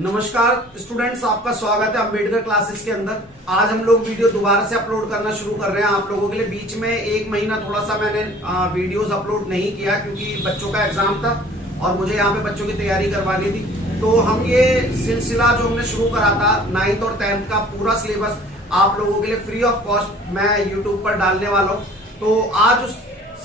नमस्कार स्टूडेंट्स, आपका स्वागत है अंबेडकर क्लासेस के अंदर। आज हम लोग वीडियो दोबारा से अपलोड करना शुरू कर रहे हैं आप लोगों के लिए। बीच में एक महीना थोड़ा सा मैंने वीडियोस अपलोड नहीं किया क्योंकि बच्चों का एग्जाम था और मुझे यहाँ पे बच्चों की तैयारी करवानी थी। तो हम ये सिलसिला जो हमने शुरू करा था 9th और 10th का पूरा सिलेबस आप लोगों के लिए फ्री ऑफ कॉस्ट मैं यूट्यूब पर डालने वाला हूँ। तो आज उस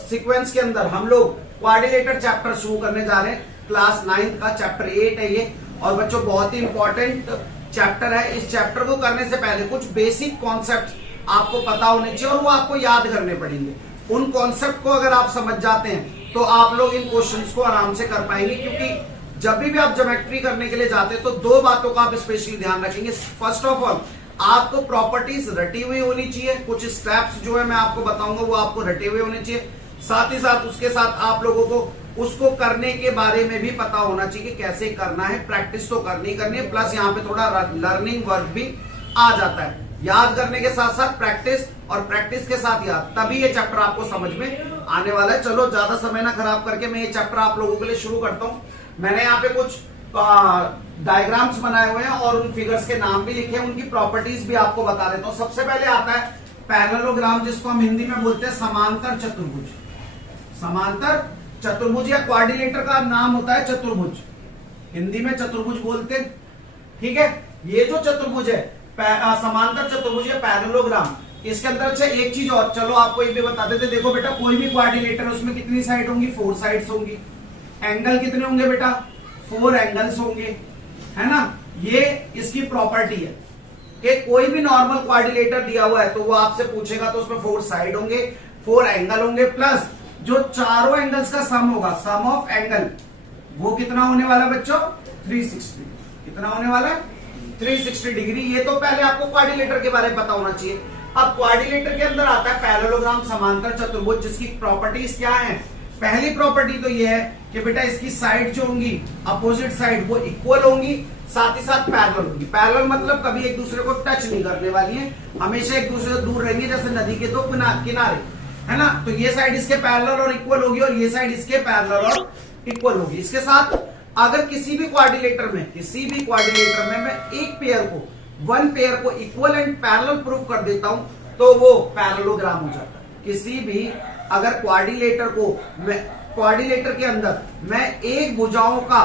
सिक्वेंस के अंदर हम लोग कोऑर्डिनेटर चैप्टर शुरू करने जा रहे हैं। क्लास 9th का चैप्टर 8 है ये, और बच्चों बहुत ही इंपॉर्टेंट चैप्टर है। इस चैप्टर को करने से पहले कुछ बेसिक कॉन्सेप्ट आपको पता होने चाहिए और वो आपको याद करने पड़ेंगे। उन कॉन्सेप्ट को अगर आप समझ जाते हैं तो आप लोग इन क्वेश्चंस को आराम से कर पाएंगे, क्योंकि जब भी आप ज्योमेट्री करने के लिए जाते हैं तो दो बातों का आप स्पेशली ध्यान रखेंगे। फर्स्ट ऑफ ऑल, आपको प्रॉपर्टीज रटी हुई होनी चाहिए। कुछ स्टेप्स जो है मैं आपको बताऊंगा वो आपको रटे हुए होने चाहिए। साथ ही साथ उसके साथ आप लोगों को उसको करने के बारे में भी पता होना चाहिए कि कैसे करना है। प्रैक्टिस तो करनी है, प्लस यहाँ पे थोड़ा लर्निंग वर्क भी आ जाता है। याद करने के साथ साथ प्रैक्टिस, और प्रैक्टिस के साथ याद, तभी ये चैप्टर आपको समझ में आने वाला है। चलो ज्यादा समय ना खराब करके मैं ये चैप्टर आप लोगों के लिए शुरू करता हूँ। मैंने यहाँ पे कुछ डायग्राम्स बनाए हुए हैं और उन फिगर्स के नाम भी लिखे हैं, उनकी प्रॉपर्टीज भी आपको बता देता हूँ। सबसे पहले आता है पैरेललोग्राम, जिसको हम हिंदी में बोलते हैं समांतर चतुर्भुज। समांतर चतुर्भुज या कोऑर्डिनेटर का नाम होता है चतुर्भुज, हिंदी में चतुर्भुज बोलते हैं। ठीक है, ये जो चतुर्भुज है समांतर चतुर्भुज या पैरेललोग्राम, इसके अंदर अच्छा एक चीज और, चलो आपको ये भी बता देते। देखो बेटा, कोई भी कोऑर्डिनेटर उसमें कितनी साइड होंगी? 4 साइड्स होंगी। एंगल कितने होंगे बेटा? 4 एंगल्स होंगे, है ना। ये इसकी प्रॉपर्टी है कि कोई भी नॉर्मल कोऑर्डिनेटर दिया हुआ है तो वो आपसे पूछेगा तो उसमें 4 साइड होंगे, 4 एंगल होंगे, प्लस जो चारों एंगल्स का सम होगा, सम ऑफ एंगल, वो कितना होने वाला है बच्चों? 360। कितना होने वाला है? 360 डिग्री। ये तो पहले आपको कोऑर्डिनेटर के बारे में पता होना चाहिए। अब कोऑर्डिनेटर के अंदर आता है पैरेललोग्राम, समांतर चतुर्भुज, जिसकी प्रॉपर्टीज क्या है? पहली प्रॉपर्टी तो ये है कि बेटा इसकी साइड जो होंगी, अपोजिट साइड, वो इक्वल होंगी, साथ ही साथ पैरेलल होंगी। पैरेलल मतलब कभी एक दूसरे को टच नहीं करने वाली है, हमेशा एक दूसरे से दूर रहेंगे, जैसे नदी के दो किनारे, है ना। तो ये साइड इसके पैरेलल और इक्वल होगी और ये साइड इसके पैरेलल और इक्वल होगी। इसके साथ अगर किसी भी कोऑर्डिनेटर में मैं एक पेयर को, वन पेयर को इक्वल एंड पैरेलल प्रूव कर देता हूं तो वो पैरेललोग्राम हो जाता है। किसी भी अगर कोऑर्डिनेटर के अंदर मैं एक भुजाओं का,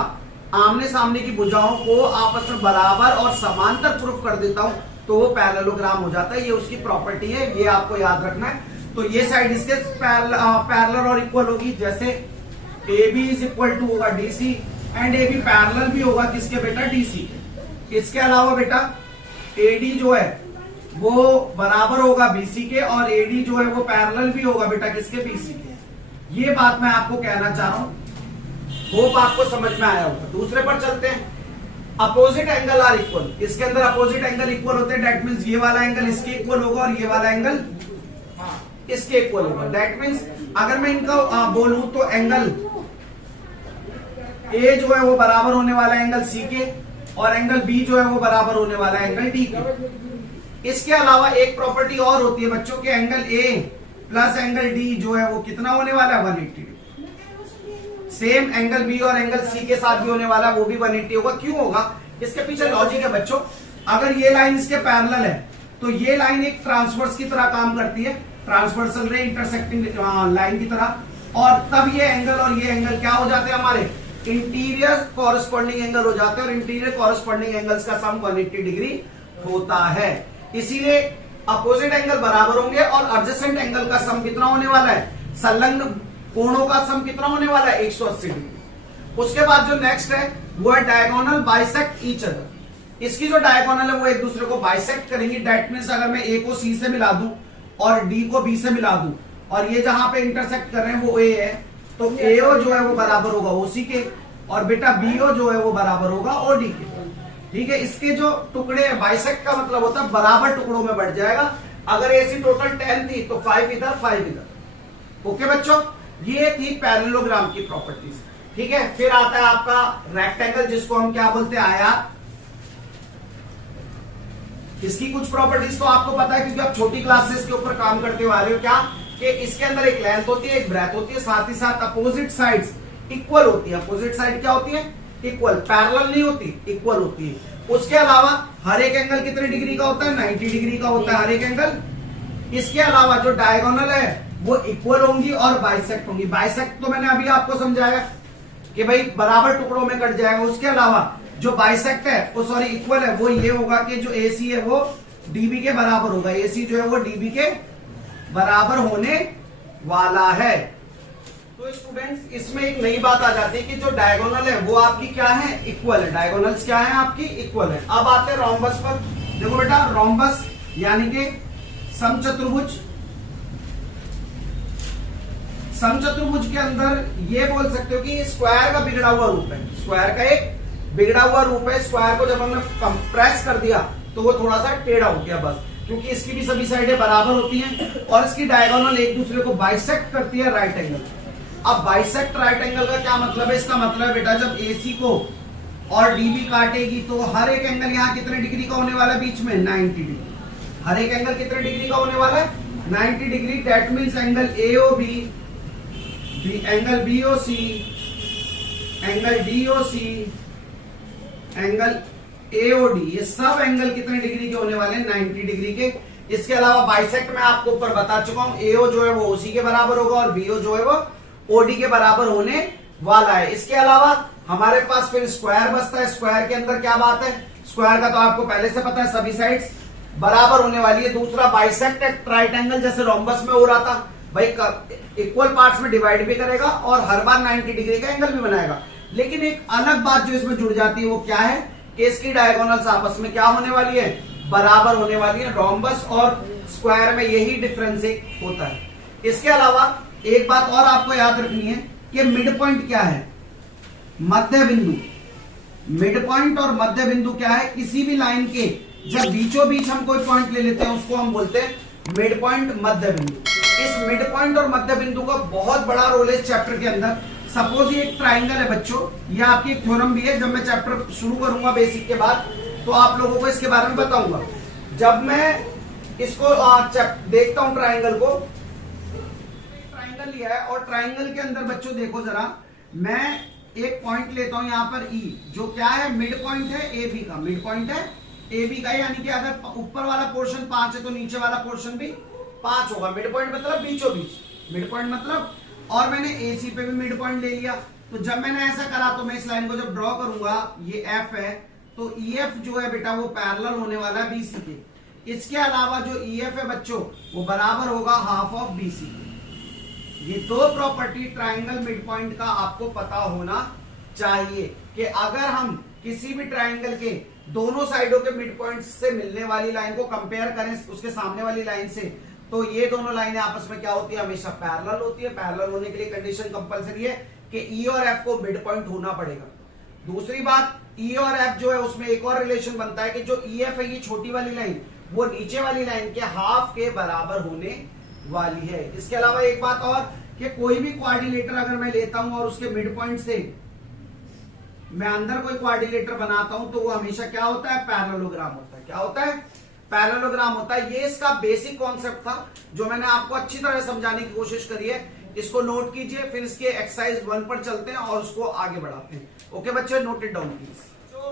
आमने सामने की भुजाओं को आपस में बराबर और समांतर प्रूफ कर देता हूं तो वो पैरेललोग्राम हो जाता है। ये उसकी प्रॉपर्टी है, ये आपको याद रखना है। तो ये साइड इसके पैरेलल और इक्वल होगी, जैसे AB इज इक्वल टू होगा DC, एंड AB पैरेलल भी होगा किसके बेटा? DC के। इसके अलावा बेटा AD जो है वो बराबर होगा BC के, और AD जो है वो पैरेलल भी होगा बेटा किसके? BC के। ये बात मैं आपको कहना चाह रहा हूं, होप आपको समझ में आया होगा। दूसरे पर चलते हैं। Opposite angle are equal. इसके अंदर अपोजिट एंगल इक्वल होते हैं। दैट मीन्स ये वाला एंगल इसके इक्वल होगा और ये वाला एंगल इसके इक्वल होगा। दैट मीन्स अगर मैं इनका बोलूं तो एंगल A जो है वो बराबर होने वाला है एंगल C के, और एंगल B जो है वो बराबर होने वाला है एंगल D के। इसके अलावा एक प्रॉपर्टी और होती है बच्चों के, angle A plus angle D जो है वो कितना होने वाला है? 180 डिग्री। सेम एंगल B और एंगल C के साथ भी होने वाला है, वो भी 180 होगा। क्यों होगा? इसके पीछे लॉजिक है बच्चों। अगर ये लाइन इसके पैरेलल है तो ये लाइन एक ट्रांसवर्स की तरह काम करती है, ट्रांसवर्सल रे इंटरसेक्टिंग लाइन की तरह, और तब ये एंगल और ये एंगल क्या हो जाते हैं? हमारे इंटीरियर कॉरेस्पॉन्डिंग एंगल हो जाते हैं, और इंटीरियर कॉरेस्पॉन्डिंग एंगल्स का सम 180 डिग्री होता है। इसीलिए अपोजिट एंगल बराबर होंगे और एडजेसेंट एंगल का सम कितना होने वाला है? संलग्न कोणों का सम कितना होने वाला है? 180 डिग्री। उसके बाद जो नेक्स्ट है वो है डायगोनल बाइसेक्ट ईच अदर। इसकी जो डायगोनल है वो एक दूसरे को बाइसेक्ट करेंगी। दैट मीन्स अगर मैं A को C से मिला दूं और D को B से मिला दूं, और ये जहां पे इंटरसेक्ट कर रहे हैं वो A है, तो AO जो है वो बराबर होगा OC के, और बेटा BO जो है वो बराबर होगा OD के। ठीक है, इसके जो टुकड़े हैं, बाइसेक्ट का मतलब होता है बराबर टुकड़ों में बढ़ जाएगा। अगर AC टोटल 10 थी तो 5 इधर 5 इधर। ओके बच्चों, ये थी पैरेललोग्राम की प्रॉपर्टीज। ठीक है, फिर आता है आपका रेक्टेंगल, जिसको हम क्या बोलते हैं? आयत। इसकी कुछ प्रॉपर्टीज तो आपको पता है क्योंकि आप छोटी क्लासेस के ऊपर काम करते हुए आ रहे हो। क्या कि इसके अंदर एक लेंथ होती है, एक ब्रेथ होती है, साथ ही साथ अपोजिट साइड्स इक्वल होती है। अपोजिट साइड क्या होती है? इक्वल, पैरेलल नहीं होती, इक्वल होती है। उसके अलावा हर एक एंगल कितने डिग्री का होता है? 90 डिग्री का होता है हर एक एंगल। इसके अलावा जो डायगोनल है वो इक्वल होंगी और बाइसेक्ट होंगी। बाइसेक्ट तो मैंने अभी आपको समझाया कि भाई बराबर टुकड़ों में कट जाएगा। उसके अलावा जो बाइसेक्ट है वो सॉरी इक्वल है, वो ये होगा कि जो AC है वो DB के बराबर होगा। AC जो है वो DB के बराबर होने वाला है। तो स्टूडेंट्स इसमें एक नई बात आ जाती है कि जो डायगोनल है वो आपकी क्या है? इक्वल है। डायगोनल्स क्या है आपकी? इक्वल है। अब आते हैं रोम्बस पर। देखो बेटा, रोम्बस यानी कि समचतुर्भुज। समचतुर्भुज के अंदर ये बोल सकते हो कि स्क्वायर का बिगड़ा हुआ रूप है। स्क्वायर का एक बिगड़ा हुआ रूप है। स्क्वायर को जब हमने कंप्रेस कर दिया तो वो थोड़ा सा टेढ़ा हो गया बस, क्योंकि इसकी भी सभी साइडें बराबर होती हैं और इसकी डायगोनल एक दूसरे को बाइसेक्ट करती है राइट एंगल। अब बाइसेक्ट राइट एंगल का क्या मतलब है? इसका मतलब है बेटा जब AC को और DB काटेगी तो हर एक एंगल यहाँ कितने डिग्री का होने वाला है? बीच में 90 डिग्री। हर एक एंगल कितने डिग्री का होने वाला है? 90 degree. That means angle AOB, angle BOC, angle DOC, angle AOD, ये सब एंगल कितने डिग्री के होने वाले हैं? 90 डिग्री के। इसके अलावा बाइसेक्ट में आपको ऊपर बता चुका हूं, AO जो है वो OC के बराबर होगा और BO जो है वो OD के बराबर होने वाला है। इसके अलावा हमारे पास फिर स्क्वायर बचता है। स्क्वायर के अंदर क्या बात है? स्क्वायर का तो आपको पहले से पता है, सभी साइड्स बराबर होने वाली है। दूसरा बाइसेक्ट एक राइट एंगल जैसे रोम्बस में हो रहा था, भाई इक्वल पार्ट्स में डिवाइड भी करेगा और हर बार 90 डिग्री का एंगल भी बनाएगा। लेकिन एक अलग बात जो इसमें जुड़ जाती है वो क्या है कि इसकी डायगोनल्स आपस में क्या होने वाली है? बराबर होने वाली है। रोम्बस और स्क्वायर में यही डिफरेंस एक होता है। इसके अलावा एक बात और आपको याद रखनी है कि मिड पॉइंट क्या है? मध्य बिंदु। मिड पॉइंट और मध्य बिंदु क्या है? किसी भी लाइन के जब बीचों बीच हम कोई पॉइंट ले लेते हैं उसको हम बोलते हैं मिड पॉइंट, मध्य बिंदु। इस मिड पॉइंट और मध्य बिंदु का बहुत बड़ा रोल है इस चैप्टर के अंदर। सपोज ये एक ट्राइंगल है बच्चों, ये आपकी एक थ्योरम भी है। जब मैं चैप्टर शुरू करूंगा बेसिक के बाद तो आप लोगों को इसके बारे में बताऊंगा। जब मैं इसको देखता हूं ट्राइंगल को, ट्राइंगल लिया है और ट्राइंगल के अंदर बच्चों देखो जरा, मैं एक पॉइंट लेता हूं यहां पर E, जो क्या है? मिड पॉइंट है AB का। मिड पॉइंट है AB का, यानी कि अगर ऊपर वाला पोर्शन 5 है तो नीचे वाला पोर्शन भी 5 होगा। मिड पॉइंट मतलब बीचों बीच, मिड पॉइंट मतलब। और मैंने AC पे भी मिड पॉइंट ले लिया। तो जब मैंने ऐसा करा तो मैं इस लाइन को जब ड्रॉ करूंगा, ये F है, तो EF जो है बेटा वो पैरेलल होने वाला है BC के। इसके अलावा जो EF है बच्चों वो बराबर होगा हाफ ऑफ BC के। ये दो प्रॉपर्टी ट्राइंगल मिड पॉइंट का आपको पता होना चाहिए कि अगर हम किसी भी ट्राइंगल के दोनों साइडों के मिड पॉइंट से मिलने वाली लाइन को कंपेयर करें उसके सामने वाली लाइन से, तो ये दोनों लाइनें आपस में क्या होती है? हमेशा पैरेलल होती है। पैरेलल होने के लिए कंडीशन कंपलसरी है कि E और F को मिड पॉइंट होना पड़ेगा। दूसरी बात, E और F जो है उसमें एक और रिलेशन बनता है कि जो EF है, ये छोटी वाली लाइन, वो नीचे वाली लाइन के हाफ के बराबर होने वाली है। इसके अलावा एक बात और कि कोई भी क्वाड्रिलेटर अगर मैं लेता हूं और उसके मिड पॉइंट से मैं अंदर कोई क्वाड्रिलेटर बनाता हूं तो वो हमेशा क्या होता है? पैरेललोग्राम होता है। क्या होता है? पैरेललोग्राम होता है। ये इसका बेसिक कॉन्सेप्ट था जो मैंने आपको अच्छी तरह समझाने की कोशिश करी है। इसको नोट कीजिए, फिर इसके एक्सरसाइज 1 पर चलते हैं और उसको आगे बढ़ाते हैं। ओके बच्चे, नोट इट डाउन प्लीज। तो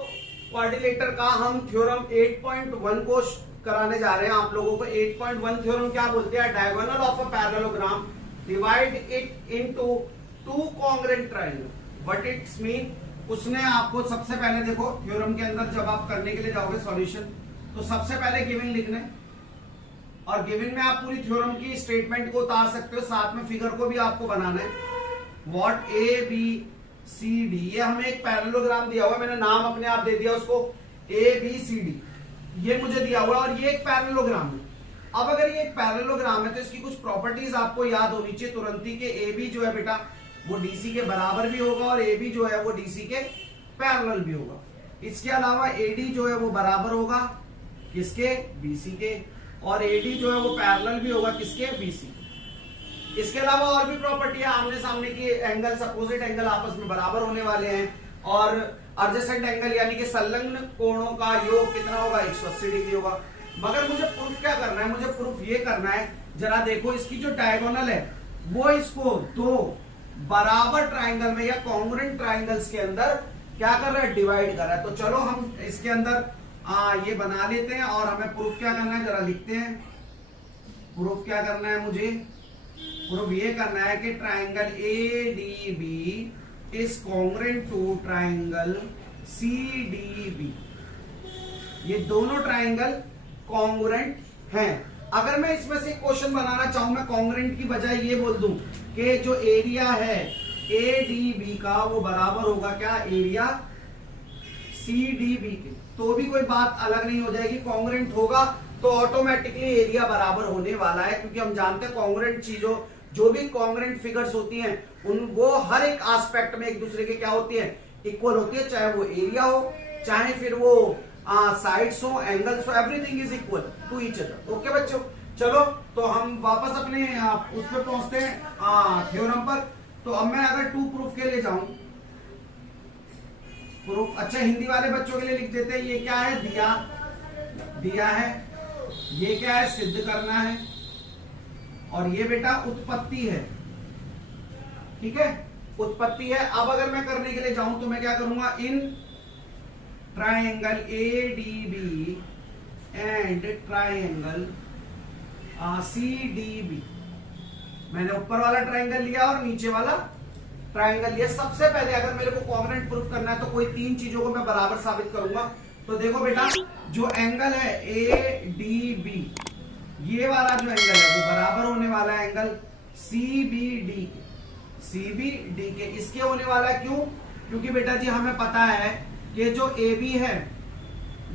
क्वाड्रिलेटर का हम थ्योरम 8.1 को कराने जा रहे हैं आप लोगों को। 8.1 थ्योरम क्या बोलते हैं? Diagonal of a parallelogram divide it into two congruent triangle. What it's mean? उसने आपको सबसे पहले देखो थ्योरम के अंदर जब आप करने के लिए जाओगे सॉल्यूशन, तो सबसे पहले गिवन लिखना है और गिवन में आप पूरी थ्योरम की स्टेटमेंट को उतार सकते हो, साथ में फिगर को भी आपको बनाना है। व्हाट ABCD, ये हमें एक पैरेललोग्राम दिया हुआ है, मैंने नाम अपने आप दे दिया उसको ABCD, ये मुझे दिया हुआ है और ये एक पैरेललोग्राम है। अब अगर ये एक पैरेललोग्राम है तो इसकी कुछ प्रॉपर्टीज आपको याद होनी चाहिए तुरंत ही कि AB जो है बेटा वो DC के बराबर भी होगा और AB जो है वो DC के पैरेलल भी होगा। इसके अलावा AD जो है वो बराबर होगा किसके? BC के। और AD जो है वो पैरेलल भी होगा किसके? BC के। इसके अलावा और भी प्रॉपर्टी है, आमने सामने की एंगल्स, अपोजिट एंगल आपस में बराबर होने वाले हैं और एडजेसेंट एंगल यानी कि संलग्न कोणों का योग कितना होगा? 180 डिग्री होगा। मगर मुझे प्रूफ क्या करना है? मुझे प्रूफ ये करना है, जरा देखो इसकी जो डायगोनल है वो इसको दो बराबर ट्राइंगल में या कॉन्ग्रुएंट ट्राइंगल्स के अंदर क्या कर रहा है, डिवाइड कर रहा है। तो चलो हम इसके अंदर ये बना लेते हैं और हमें प्रूफ क्या करना है जरा लिखते हैं। प्रूफ क्या करना है मुझे, प्रूफ ये करना है कि triangle ADB is congruent to triangle CDB। ये दोनों ट्राइंगल कॉन्ग्रुएंट हैं। अगर मैं इसमें से क्वेश्चन बनाना चाहूं, मैं कॉन्ग्रुएंट की बजाय ये बोल दूं कि जो एरिया है ADB का वो बराबर होगा क्या, एरिया CDB के, तो भी कोई बात अलग नहीं हो जाएगी। कॉन्ग्रुएंट होगा तो ऑटोमेटिकली एरिया बराबर होने वाला है, क्योंकि हम जानते हैं कॉन्ग्रुएंट चीजों, जो भी कॉन्ग्रुएंट फिगर्स होती हैं उन वो हर एक एस्पेक्ट में एक दूसरे के क्या होती है, इक्वल होती है। चाहे वो एरिया हो, चाहे फिर वो साइड्स हो, एंगल्स हो, everything is equal to each other. Okay बच्चों, चलो तो हम वापस अपने उस पर पहुंचते हैं थ्योरम पर। तो अब मैं अगर टू प्रूफ के लिए जाऊं, प्रूफ, अच्छा हिंदी वाले बच्चों के लिए लिख देते हैं। ये क्या है, दिया है। ये क्या है, सिद्ध करना है। और ये बेटा उत्पत्ति है, ठीक है, उत्पत्ति है। अब अगर मैं करने के लिए जाऊं तो मैं क्या करूंगा, in triangle ADB and triangle CDB, मैंने ऊपर वाला ट्राइंगल लिया और नीचे वाला ट्राइंगल लिया। सबसे पहले अगर मेरे को कॉन्ग्रुएंट प्रूफ करना है तो कोई तीन चीजों को मैं बराबर साबित करूंगा। तो देखो बेटा, जो एंगल है ADB, ये वाला जो एंगल है वो बराबर होने वाला है एंगल CBD के। इसके होने वाला है, क्यों, क्योंकि बेटा जी हमें पता है कि जो AB है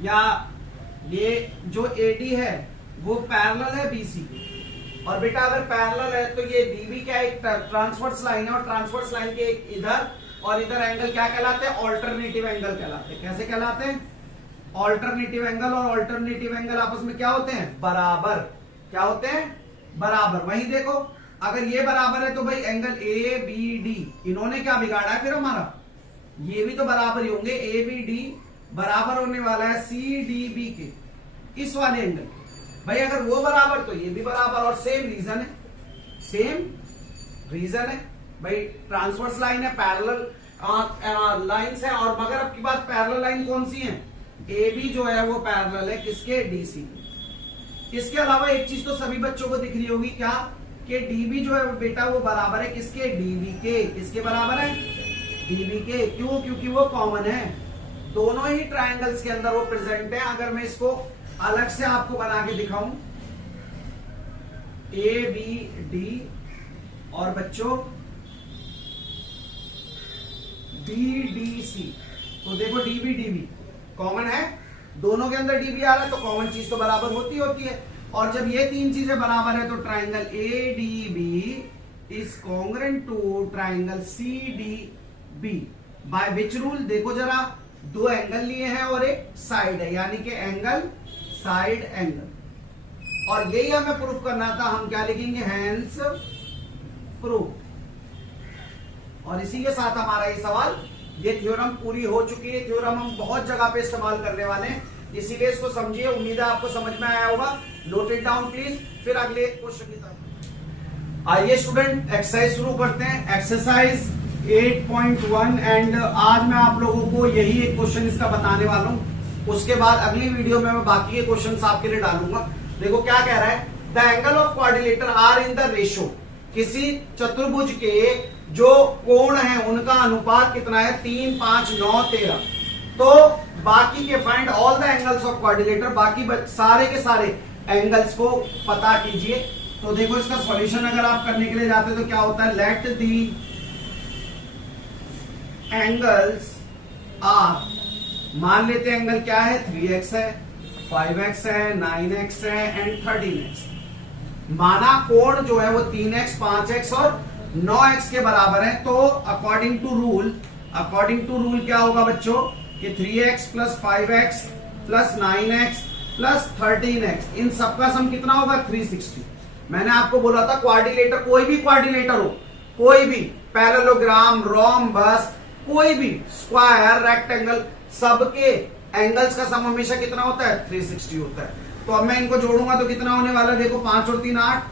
या ये जो AD है वो पैरेलल है BC के। और बेटा अगर पैरेलल है तो ये DB क्या, एक ट्रांसवर्स लाइन है, और ट्रांसवर्स लाइन के एक इधर और इधर एंगल क्या कहलाते हैं, ऑल्टरनेटिव एंगल कहलाते हैं। कैसे कहलाते हैं, ऑल्टरनेटिव एंगल। और ऑल्टरनेटिव एंगल आपस में क्या होते हैं, बराबर। क्या होते हैं, बराबर। वहीं देखो, अगर ये बराबर है तो भाई एंगल ABD, इन्होंने क्या बिगाड़ा है फिर हमारा, ये भी तो बराबर ही होंगे। ABD बराबर होने वाला है CDB के, इस वाले एंगल। भाई अगर वो बराबर तो ये भी बराबर, और सेम रीजन है, सेम रीजन है भाई। ट्रांसवर्स लाइन है, पैरेलल लाइंस है। और मगर अब की बात, पैरेलल लाइन कौन सी है, AB जो है वो पैरेलल है किसके, DC। इसके अलावा एक चीज तो सभी बच्चों को दिख रही होगी, क्या, कि DB जो है बेटा वो बराबर है किसके, DB के। किसके बराबर है, DB के। क्यों, क्योंकि वो कॉमन है, दोनों ही ट्राइंगल्स के अंदर वो प्रेजेंट है। अगर मैं इसको अलग से आपको बना के दिखाऊं, ABD और बच्चों BDC, तो देखो DB कॉमन है, दोनों के अंदर DB आ रहा है, तो कॉमन चीज तो बराबर होती है। और जब ये तीन चीजें बराबर है तो triangle ADB is congruent to triangle CDB by which rule, देखो जरा, दो एंगल लिए हैं और एक साइड है, यानी कि एंगल साइड एंगल। और यही हमें प्रूफ करना था, हम क्या लिखेंगे, हैंस प्रूफ। और इसी के साथ हमारा ये सवाल, ये थ्योरम पूरी हो चुकी है। थ्योरम हम बहुत जगह पे इस्तेमाल करने वाले हैं, इसीलिए इसको समझिए। उम्मीद है आपको समझ में आया होगा। नोट इट डाउन प्लीज, फिर अगले क्वेश्चन की तरफ आइए स्टूडेंट। एक्सरसाइज शुरू करते हैं, एक्सरसाइज 8.1। एंड आज मैं आप लोगों को यही एक क्वेश्चन इसका बताने वाला हूं। उसके बाद अगली वीडियो में मैं बाकी के क्वेश्चंस आपके लिए डालूंगा। देखो क्या कह रहा है, the angle of quadrilateral are in the ratio, किसी चतुर्भुज के जो कोण है उनका अनुपात कितना है, 3, 5, 9, 13। तो बाकी के find all the angles of quadrilateral, बाकी सारे के सारे एंगल्स को पता कीजिए। तो देखो इसका सॉल्यूशन अगर आप करने के लिए जाते हैं तो क्या होता है, लेट दी एंगल्स आर, मान लेते हैं एंगल क्या है, 3x है, 5x है, 9x है एंड 13x। माना कोण जो है वो 3x, 5x और 9x के बराबर है। तो अकॉर्डिंग टू रूल क्या होगा बच्चों, कि 3x plus 5x plus 9x plus 13x, इन सबका सम कितना होगा, 360। मैंने आपको बोला था क्वाड्रिलेटर, कोई भी क्वाड्रिलेटर हो, कोई भी पैरेललोग्राम, रोम्बस, कोई भी स्क्वायर, रेक्टेंगल, सबके एंगल्स का सम हमेशा कितना होता है, 360 होता है। तो अब मैं इनको जोड़ूंगा तो कितना होने वाला है, देखो 5 और 3 8,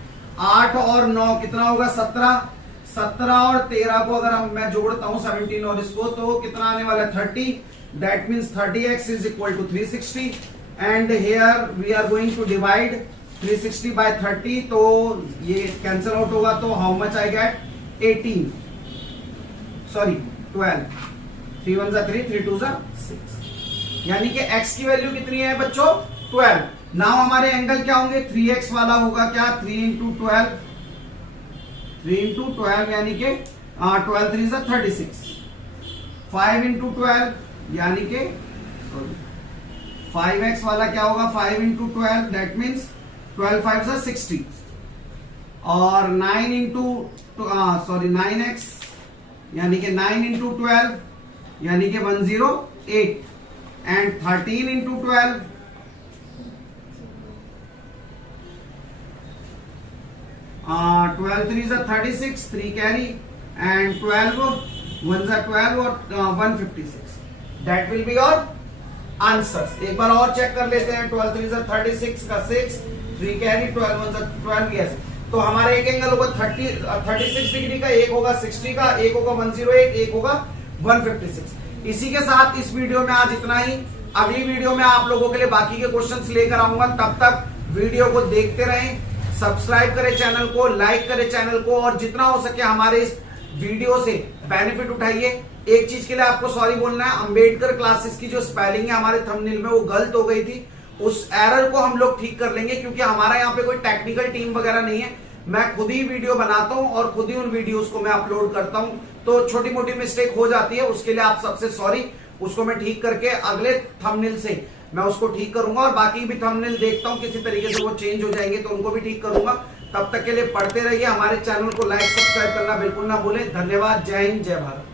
8 और 9 कितना होगा, 17, 17 और 13 को अगर मैं जोड़ता हूं 17 और इसको, तो कितना आने वाला है 30। That means 30x is equal to 360 and here we are going to divide 360 by 30, तो ये कैंसिल आउट होगा, तो how much I get 18 sorry 12, 3 1 जा 3, 3 2 जा 6, यानी कि x की वैल्यू कितनी है बच्चों 12। नाउ हमारे एंगल क्या होंगे, 3x वाला होगा क्या 3 इंटू 12, 3 इंटू 12 यानी कि 12 3 जा 36, 5 इंटू 12 यानी कि 5x वाला क्या होगा 5 इंटू 12 दैट मीन्स 12 5 जा 60, और 9 इंटू 9x यानी कि 9 इंटू 12 यानी कि 108, एंड 13 इंटू 12 12 3 जा 36, 3 कैरी, एंड 12 1 जा 12 और 156, that will be your answers. एक बार और चेक कर लेते हैं, 12 3 जा 36 का 6, 3 कैरी, 12 1 जा 12, यस। तो हमारा एक एंगल होगा 36 डिग्री का, एक होगा 60 का, एक होगा 108, एक होगा 156। इसी के साथ इस वीडियो में आज इतना ही। अगली वीडियो में आप लोगों के लिए बाकी के क्वेश्चंस लेकर आऊंगा। तब तक वीडियो को देखते रहें, सब्सक्राइब करें चैनल को, लाइक करें चैनल को, और जितना हो सके हमारे इस वीडियो से बेनिफिट उठाइए। एक चीज के लिए आपको सॉरी बोलना है, अंबेडकर क्लासेस की जो स्पेलिंग है हमारे थंबनेल में वो गलत हो गई थी, उस एरर को हम लोग ठीक कर लेंगे, क्योंकि हमारा यहाँ पे कोई टेक्निकल टीम वगैरह नहीं है। मैं खुद ही वीडियो बनाता हूं और खुद ही उन वीडियोस को मैं अपलोड करता हूं, तो छोटी मोटी मिस्टेक हो जाती है, उसके लिए आप सबसे सॉरी। उसको मैं ठीक करके अगले थंबनेल से मैं उसको ठीक करूंगा, और बाकी भी थंबनेल देखता हूं किसी तरीके से वो चेंज हो जाएंगे तो उनको भी ठीक करूंगा। तब तक के लिए पढ़ते रहिए, हमारे चैनल को लाइक सब्सक्राइब करना बिल्कुल ना भूलें। धन्यवाद, जय हिंद, जय भारत।